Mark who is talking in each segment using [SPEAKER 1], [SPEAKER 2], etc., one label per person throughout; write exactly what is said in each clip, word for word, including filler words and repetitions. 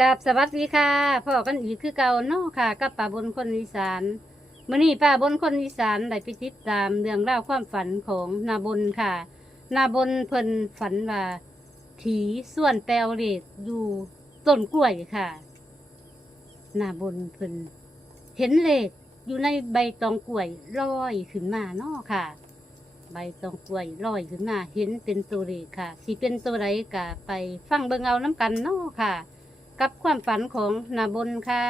[SPEAKER 1] กับสวัสดีค่ะพ่อกันอีกคือเก่าเนาะค่ะกับป้าบนคนอีสานมื้อนี้ป้าบนคนอีสานได้ไปติดตามเรื่องราวความฝันของนาบนค่ะนาบนเพิ่นฝันว่าผีส่วนแปลวเลขอยู่ต้นกล้วยค่ะนาบนเพิ่นเห็นเลขอยู่ในใบตองกล้วยลอยขึ้นมาเนาะค่ะ ใบตองกล้วยลอยขึ้นมาเห็นเป็นตัวเลขค่ะสิเป็นตัวใดก็ไปฟังเบิ่งเอาน้ำกันเนาะค่ะ กับความฝันของนาบนค่ะ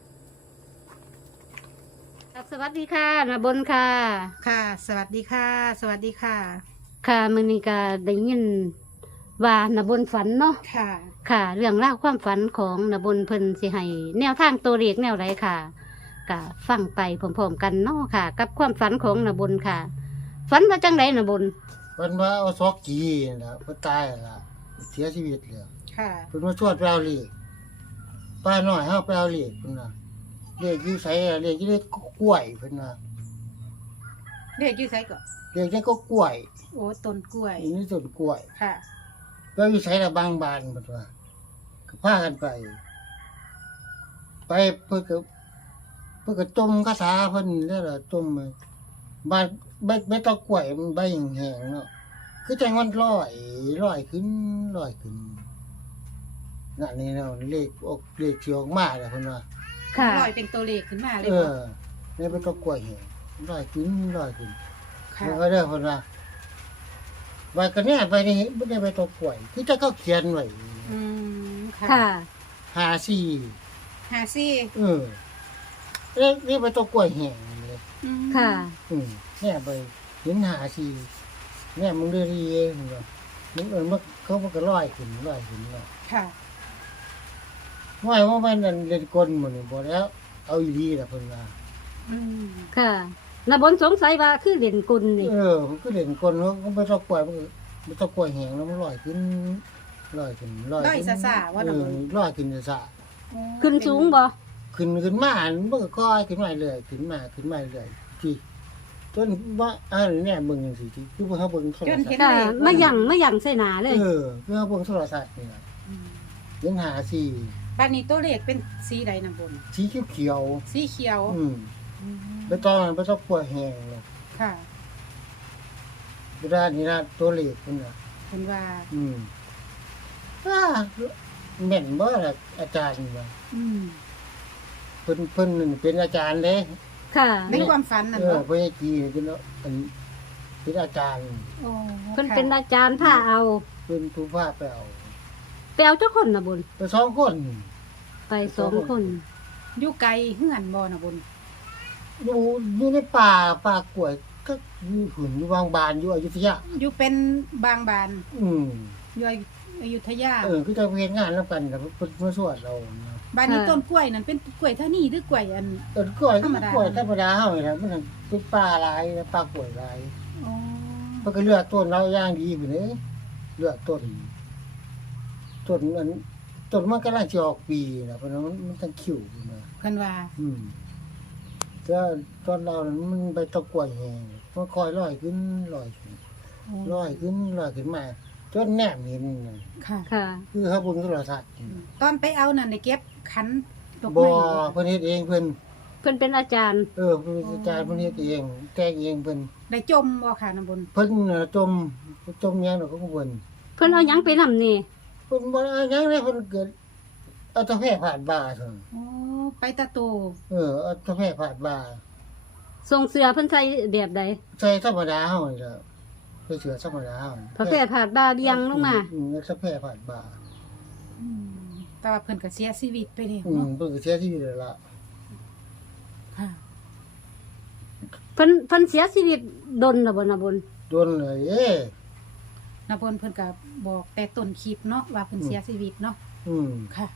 [SPEAKER 1] ครับสวัสดีค่ะนาบนค่ะ
[SPEAKER 2] ค่ะ สวัสดีค่ะ สวัสดีค่ะ
[SPEAKER 1] ค่ะมือนี้ก็ได้ยินว่านาบนฝันเนาะ
[SPEAKER 2] ค่ะ
[SPEAKER 1] ค่ะ เรื่องราวความฝันของนาบนเพิ่นสิให้แนวทางตัวเลขแนวไรค่ะก็ฟังไปพร้อมๆกันเนาะค่ะ กับความฝันของนาบนค่ะ ฝันว่าจังไดนาบน
[SPEAKER 3] เพิ่นว่าเอาซอกกีนั่นล่ะเพิ่นตายนั่นล่ะเสียชีวิตแล้ว
[SPEAKER 2] ค่ะ
[SPEAKER 3] เพิ่นมาชวดไปเอาเหล็กป้าน้อยเฮาไปเอาเหล็กเพิ่นน่ะเหล็กอยู่ไสอะเหล็กอยู่ในกล้วยเพิ่นน่ะ
[SPEAKER 2] เรียกชื่อไสก่อน
[SPEAKER 3] เหล็กในก็กล้วย
[SPEAKER 2] โอ้ต้นกล้วย
[SPEAKER 3] อยู่ในต้นกล้วย
[SPEAKER 2] ค่ะ
[SPEAKER 3] แล้วอยู่ไสละบางบานเพิ่นว่าก็พากันไป ไปเพิ่นก็เพิ่นก็จมคาถาเพิ่นแล้วล่ะจมบานใบใบตอกล้วยมันใบแห้งๆเนาะคือจังมันลอยลอยขึ้นลอยขึ้น นั่นนี่เนาะเลขออกเลขที่ออกมาแล้วเพิ่นว่า
[SPEAKER 1] ค่ะ
[SPEAKER 2] ลอยเป็นตัวเลขขึ้นมาเลย
[SPEAKER 3] เอ
[SPEAKER 2] บ่
[SPEAKER 3] อในเป็นตะกล้วยแห้งร้อยขึ้นร้อยขึ้น
[SPEAKER 2] ค่ะ
[SPEAKER 3] แล้วก็ได้เพิ่นว่าว่าก็แน่ไปนี่บ่ได้ไปตะกล้วยคือจะเขาเขียนไว้
[SPEAKER 2] อืมค่ะ
[SPEAKER 1] ค่ะ
[SPEAKER 3] ห้าสี่
[SPEAKER 2] หาซี่
[SPEAKER 3] เออเลขนี่ไปตะกล้วยแห้งเลย
[SPEAKER 2] อืม
[SPEAKER 1] ค่ะ
[SPEAKER 3] อืมแน่ไปเห็นห้าสี่แน่มึงได้รีเองเนาะมึงเอิ้นว่าเขามันก็ร้อยขึ้นร้อยขึ้นเนาะ
[SPEAKER 2] ค่ะ
[SPEAKER 3] ว่าว่ามันนั่นเล่นกลหมดนี่บ่แล้ว เอาอีหลีล่ะเพิ่นว่า
[SPEAKER 2] อืม
[SPEAKER 1] ค่ะนาบนสงสัยว่าคือเด่นกุลนี่
[SPEAKER 3] เออมันก็เล่นกลเขาก็ไม่ต้องปล่อยมันก็ไม่ต้องปล่อยแหงแล้วมันลอยขึ้นลอยขึ้นลอย
[SPEAKER 2] ลอย
[SPEAKER 3] ขึ้น
[SPEAKER 2] ซ่าๆว่า
[SPEAKER 3] เอ
[SPEAKER 2] น้อง
[SPEAKER 3] อลอยขึ้นซ่า
[SPEAKER 1] ขึ้นสูงบ่
[SPEAKER 3] ๆขึ้นขึ้นมามันก็ค่อยขึ้นมาเรื่อยขึ้นมาขึ้นมาเรื่อยที่จนว่าอันนี้เนี่ยเบิ่งจังซี่ที่คือเฮาเบิ่งโทร
[SPEAKER 2] จน
[SPEAKER 3] ศั
[SPEAKER 2] เห็
[SPEAKER 3] พ
[SPEAKER 2] น
[SPEAKER 3] ท์
[SPEAKER 1] ค่ะ
[SPEAKER 2] เลข
[SPEAKER 1] มาหยั่งมาหยั่งใส่หนาเลย
[SPEAKER 3] เออคือเฮาเบิ่งโทรศัพท์นี่ล่ะ
[SPEAKER 2] อืม
[SPEAKER 3] เห็นหาสี่
[SPEAKER 2] บ้านนี้ตัวเลขเป็นสีใดนะบน
[SPEAKER 3] สีเขียว
[SPEAKER 2] สีเขียว
[SPEAKER 3] ๆอืม
[SPEAKER 2] อืม
[SPEAKER 3] ไปตอนนั้นไปต้องปล่อยแหงเนาะ
[SPEAKER 2] ค่ะ
[SPEAKER 3] เวลานี่นะตัวเลขพุ่นน่ะ
[SPEAKER 2] เพิ่นว่า
[SPEAKER 3] อืมอ่าแม่นบ่ล่ะอาจารย์ว่า
[SPEAKER 2] อืม
[SPEAKER 3] เพิ่นเพิ่นนั่นเป็นอาจารย์เด้
[SPEAKER 1] ค่ะ
[SPEAKER 2] ในความฝันนั่น
[SPEAKER 3] เออ
[SPEAKER 2] เนาะ
[SPEAKER 3] เพิ่นให้จีเป็นเป็นเป็นอาจารย์
[SPEAKER 2] โอ้
[SPEAKER 1] เพิ่น
[SPEAKER 2] ค่ะ
[SPEAKER 1] เป็นอาจารย์ผ้าเอา
[SPEAKER 3] เป็นผู้พาไปเอา
[SPEAKER 1] ไปเอาเจ้าคนนาบน
[SPEAKER 3] ไปสองคน
[SPEAKER 1] ไปสองคน
[SPEAKER 2] อยู่ไกลเฮือนบ่นะบน
[SPEAKER 3] อยู่อยู่ในป่าป่ากล้วยก็อยู่หุ่นอยู่บางบานอยู่อยุธยา
[SPEAKER 2] อยู่เป็นบางบาน
[SPEAKER 3] อืม
[SPEAKER 2] อยู่อยุธยา
[SPEAKER 3] เออคือจะเฮ็ดงานนำกันแต่เพิ่นมาสวดเรานะ
[SPEAKER 2] บ้านนี้
[SPEAKER 1] ค่ะ
[SPEAKER 2] ต้นกล้วยนั่นเป็นกล้วยเท่านี้หรือกล้วยอัน
[SPEAKER 3] เออก้อย
[SPEAKER 2] ธรรมดา
[SPEAKER 3] กล้วยธรรมดาเฮานี่แหละมันเป็นป่าหลายป่ากล้วยหลาย
[SPEAKER 2] อ๋อ
[SPEAKER 3] เพิ่นก็เลือกต้นเราอย่างดีพุ่นเด้เลือกต้นต้นอันต้นมันกำลังสิออกปีน่ะเพราะมันมันทั้งคิ้วพุ่นน่ะ
[SPEAKER 2] เพิ่นว่า
[SPEAKER 3] อืมแต่ตอนเรานั้นมันไปตะกวยแหงมันคอยลอยขึ้นลอยขึ้นลอยขึ้นลอยขึ้นมาจนแนมเห็นน่ะ
[SPEAKER 2] ค่ะ
[SPEAKER 1] ค่ะ
[SPEAKER 3] คือเขาเบิ่งโทรศัพท์
[SPEAKER 2] ตอนไปเอานั่นได้เก็บขันดอก
[SPEAKER 3] บ่
[SPEAKER 2] ไม้
[SPEAKER 3] เพิ่นเฮ็ดเองเพิ่น
[SPEAKER 1] เพิ่นเป็นอาจารย์
[SPEAKER 3] เออเพิ่นอาจารย์เพิ่นเฮ็ดเองแก้เองเพิ่น
[SPEAKER 2] ได้จมบ่ค่ะน้ำบน
[SPEAKER 3] เพิ่นน่ะจมจมหยังดอกของเพิ่น
[SPEAKER 1] เพิ่นเอาหยังไปนำนี่
[SPEAKER 3] เพิ่นบ่เอาหยังเลยเพิ่นเกิดเอาตะแพร่ผ่านบ่าเท่านั้น
[SPEAKER 2] โอ้ไปตะโต
[SPEAKER 3] เออเอาตะแพร่ผ่านบ่า
[SPEAKER 1] ทรงเสือเพิ่นใส่แบบใด
[SPEAKER 3] ใส่ธรรมดาเฮานี่ล่ะใส่เสื้อธรรมดาเฮา
[SPEAKER 1] พระแพร่ผาดบาเบียงลงมา
[SPEAKER 3] อืมตะแพร่ผ่านบ่า
[SPEAKER 2] อืมแต่ว่าเพิ่นก็เสียชีวิตไปแล้ว
[SPEAKER 3] อืม
[SPEAKER 2] เนาะ
[SPEAKER 3] เพิ่นก็เสียชีวิตแล้วล่ะ
[SPEAKER 2] ค่ะ
[SPEAKER 1] เพิ่นเพิ่นเสียชีวิตดนน่ะบ่นาบน
[SPEAKER 3] โดนเลยเอ้
[SPEAKER 2] น้ำบนเพิ่นก็บอกแต่ต้นคลิปเนาะว่าเพิ่นเสียชีวิตเนาะ
[SPEAKER 3] อืม
[SPEAKER 2] ค่ะ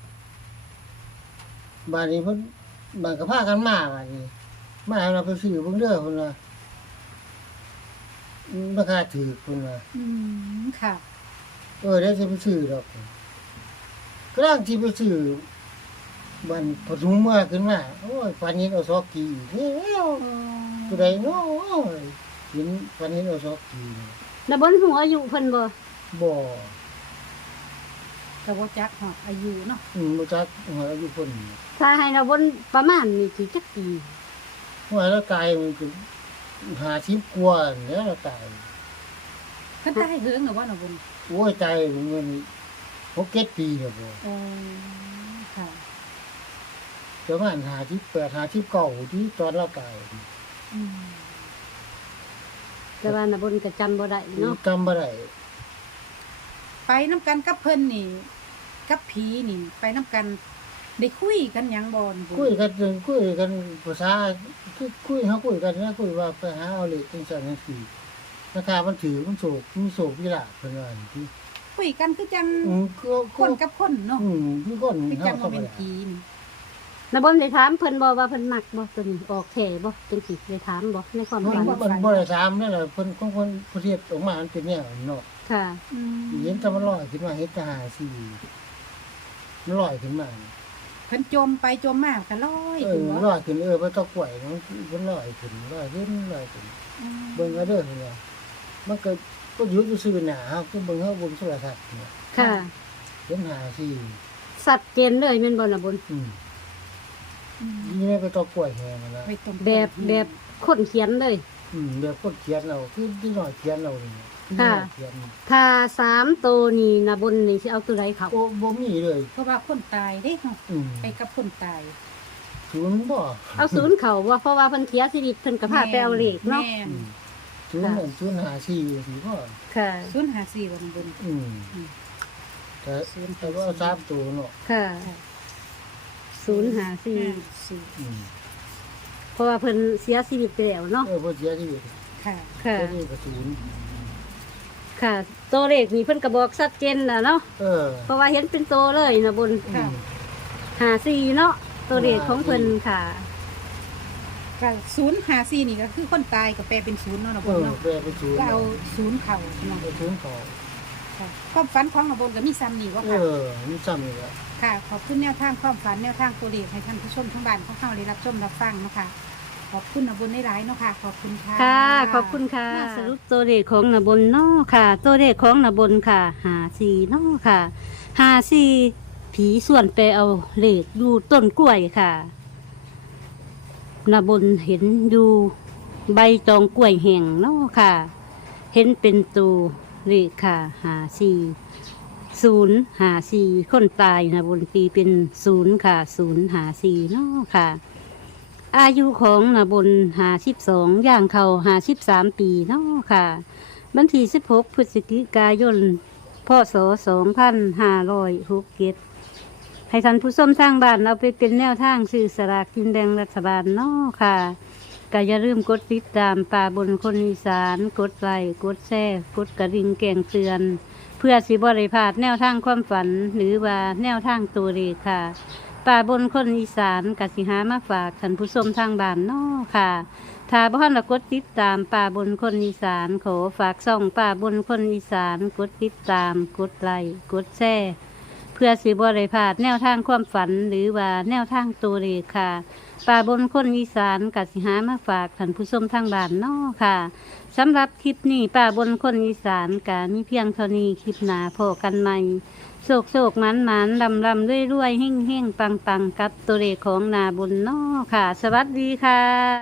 [SPEAKER 3] บ้านนี้เพิ่นบ้านก็พากันมาบ้านนี้ มาให้เราไปซื้อเพิ่นเด้อเพิ่นว่าอืมราคาถูกเพิ่นว่า
[SPEAKER 2] อืมค่ะ
[SPEAKER 3] เออเดี๋ยวสิไปซื้อดอกกำลังสิไปซื้อบ้านพอถุงเมื่อขึ้นมาโอ้ยปานนี้เอาซอกกี่อีกแล้วผู้ใดเนาะโอ้ยเห็นปานนี้เอาซอกกี่
[SPEAKER 1] นาบนหูอายุเพิ่นบ่
[SPEAKER 3] บ่
[SPEAKER 2] ก็บ่จักฮอดอายุเนาะ
[SPEAKER 3] อืมบ่จักหัวอายุเพิ่น
[SPEAKER 1] ถ้าให้นาบนประมาณนี่สิจักปี
[SPEAKER 3] หัวแล้วกายมันก็ห้าสิบกว่าแล้วแล้วกาย
[SPEAKER 2] เพิ่นตายเฮิงหรือว่านาบน
[SPEAKER 3] โอ้ยใจมันหกเจ็ดปีแล้วบ่
[SPEAKER 2] โอ้ค่ะ
[SPEAKER 3] ประมาณห้าสิบแปด ห้าสิบเก้าที่ตอนเรากาย
[SPEAKER 2] อืม
[SPEAKER 1] แต่ว่านาบนก็จำบ่ได้เนาะ
[SPEAKER 3] จำบ่ได้
[SPEAKER 2] ไปนํกันกับเพิ่นนี่กับผีนี่ ไปนํกันได้คุยกันหยังบ่น
[SPEAKER 3] คุยกันจนคุยกันภาษาคือคุยเฮาคุยกันนะคุยว่าไปหาเอาเลขจังซั่นจังซี่ราคามันถือมันโศกมีโศกมีลาภเพิ่นว่าอันที่
[SPEAKER 2] คุยกันคือจัง
[SPEAKER 3] อืมก็
[SPEAKER 2] คนกับคนเนาะ
[SPEAKER 3] อืมคือคน
[SPEAKER 2] คือ
[SPEAKER 3] เฮา
[SPEAKER 2] จัง
[SPEAKER 3] เข้า
[SPEAKER 2] ว่า
[SPEAKER 3] ไป
[SPEAKER 2] เป็นผีนี่
[SPEAKER 1] นาบนได้ถามเพิ่นบ่ว่าเพิ่นมักบ่ตัวนี้ออกแท้บ่จังสิได้ถามบ่ในความ
[SPEAKER 3] มัน
[SPEAKER 1] ฝัน
[SPEAKER 3] มันบ่ได้ถามนั่นแหละเพิ่นของเพิ่นประเทศออกมามันเป็นแนวเนาะ
[SPEAKER 1] ค่ะ
[SPEAKER 2] อืม
[SPEAKER 3] เห็นแต่มันลอยขึ้นมาเฮ็ดทหารสี่มันลอยขึ้นมา
[SPEAKER 2] เพิ่นจมไปจมมาก็ลอย
[SPEAKER 3] เอ
[SPEAKER 2] ขึ้
[SPEAKER 3] อน
[SPEAKER 2] บ่
[SPEAKER 3] ลอยขึ้นเออบ่ต้องกล้วยมันมันลอยขึ้นลอยขึ้นลอยขึ้น
[SPEAKER 2] อืม
[SPEAKER 3] เบิ่งเอาเด้อเนี่ยมันก็ก็อยู่ซื่อๆหน้าเฮาคือเบิ่งเฮาเบิ่งโทรทัศน์เนี่ย
[SPEAKER 1] ค่ะ
[SPEAKER 3] เห็นหาสี่
[SPEAKER 1] สัตว์เจนเลยแม่นบ่นาบน
[SPEAKER 3] อืม
[SPEAKER 2] อืม
[SPEAKER 3] นี่ไม่ไปต้องกล้วยแฮงนั่นล่ะ
[SPEAKER 2] ไปตรง
[SPEAKER 1] แบบแบบคนเขียนเลย
[SPEAKER 3] อืมแบบคนเขียนเราคือที่น้อยเขียนเรานี่ที่
[SPEAKER 1] ค่ะ
[SPEAKER 3] น้อยเขียน
[SPEAKER 1] ถ้าสามตัวนี่นาบนนี่สิเอาตัวใดเขา
[SPEAKER 3] โอ้บ่มีเลย
[SPEAKER 2] เพราะว่าคนตายเด้เนาะ
[SPEAKER 3] อืม
[SPEAKER 2] ไปกับคนตาย
[SPEAKER 3] ศูนย์บ่
[SPEAKER 1] เอาศูนย์เขาว่าเพราะว่าเพิ่นเสียชีวิตเพิ่นก็พาไปเอาเลขเนาะ
[SPEAKER 2] แม่น
[SPEAKER 3] อืมศูนย์นั่นศูนย์หาสี่สิบ่
[SPEAKER 1] ค่ะ
[SPEAKER 2] ศูนย์ห้าสี่วันบน
[SPEAKER 3] อืม
[SPEAKER 2] อืม
[SPEAKER 3] แต่
[SPEAKER 2] ศูนย์
[SPEAKER 3] แต่ว่าเอาสามตัวเนาะ
[SPEAKER 1] ค่ะศูนย์ห้าสี่
[SPEAKER 2] ห้าสี่
[SPEAKER 3] อืม
[SPEAKER 1] เพราะว่าเพิ่นเสียชีวิตไปแล้วเนาะ
[SPEAKER 3] เออเพิ่นเสียชีวิต
[SPEAKER 2] ค่ะ
[SPEAKER 1] ค่ะ
[SPEAKER 3] เสียชีวิตก็ศูนย์
[SPEAKER 1] ค่ะ ตัวเลขนี่เพิ่นก็บอกชัดเจนน่ะเนาะ
[SPEAKER 3] เออ
[SPEAKER 1] เพราะว่าเห็นเป็นตัวเลยนะบน
[SPEAKER 3] อืม
[SPEAKER 1] หาสี่เนาะตัวเลขของเพิ่นค่ะ
[SPEAKER 2] ค่ะศูนย์ห้าสี่นี่ก็คือคนตายก็แปลเป็นศูนย์เนาะนะ
[SPEAKER 3] เอบ
[SPEAKER 2] น
[SPEAKER 3] อ
[SPEAKER 2] เนาะ
[SPEAKER 3] แปลเป็นศูนย์
[SPEAKER 2] ก็เอาศูนย์เข่าเนาะ
[SPEAKER 3] เอาศูนย์เขา
[SPEAKER 2] ค่ะความฝันของนะบนก็มีซ้ำนี่ว่า
[SPEAKER 3] เอ
[SPEAKER 2] ค่ะ
[SPEAKER 3] อมีซ้ำอีกแล้ว
[SPEAKER 2] ค่ะ ขอบคุณแนวทางความฝันแนวทางตัวเลขให้ท่านผู้ชมทั้งบ้านเขาเข้าได้รับชมรับฟังเนาะค่ะขอบคุณนะบนได้หลายๆเนาะค่ะ ขอบคุณค่ะ
[SPEAKER 1] ค่ะ ขอบคุณค่ะสรุปตัวเลขของนบนเนาะค่ะ ตัวเลขของนบนค่ะหาสี่เนาะค่ะหาสี่ผีส่วนไปเอาเลขอยู่ต้นกล้วยค่ะนบนเห็นอยู่ใบตองกล้วยแห้งเนาะค่ะ เห็นเป็นตัวเลขค่ะหาสี่ศูนย์หาสี่คนตายนบนตีเป็นศูนย์ค่ะศูนย์หาสี่เนาะค่ะ อายุของนบนหาสิบสองย่างเขาหาสิบสามปีเนาะค่ะบันทีสิบหกพฤศจิกายนพศสองพันห้าร้อยหกเจ็ดให้ท่านผู้ชมทางบ้านเอาไปเป็นแนวทางซื้อสลากกินแบ่งรัฐบาลเนาะค่ะก็อย่าลืมกดติดตามป่าบนคนอีสานกดไลค์กดแชร์กดกระดิ่งแจ้งเตือน เพื่อสิบริพลาดแนวทางความฝันหรือว่าแนวทางตัวเลขค่ะ ป่าบนคนอีสานกสิหามาฝากท่านผู้ชมทางบ้านเนาะค่ะ ถ้าบ่ทันละกดติดตามป่าบนคนอีสานขอฝากส่องป่าบนคนอีสานกดติดตามกดไลค์กดแชร์เพื่อสิบ่ได้พลาดแนวทางความฝันหรือว่าแนวทางตัวเลขค่ะ ป่าบนคนอีสานกสิหามาฝากท่านผู้ชมทางบ้านเนาะค่ะสำหรับคลิปนี้ป่าบนคนอีสานกามีเพียงเท่านี้คลิปหน้าพบกันใหม่ โศกโศกหมันหมันลำลำด้วยรวยเฮ่งเฮ่งปังปังกับตัวเลขของนาบุญนอค่ะ สวัสดีค่ะ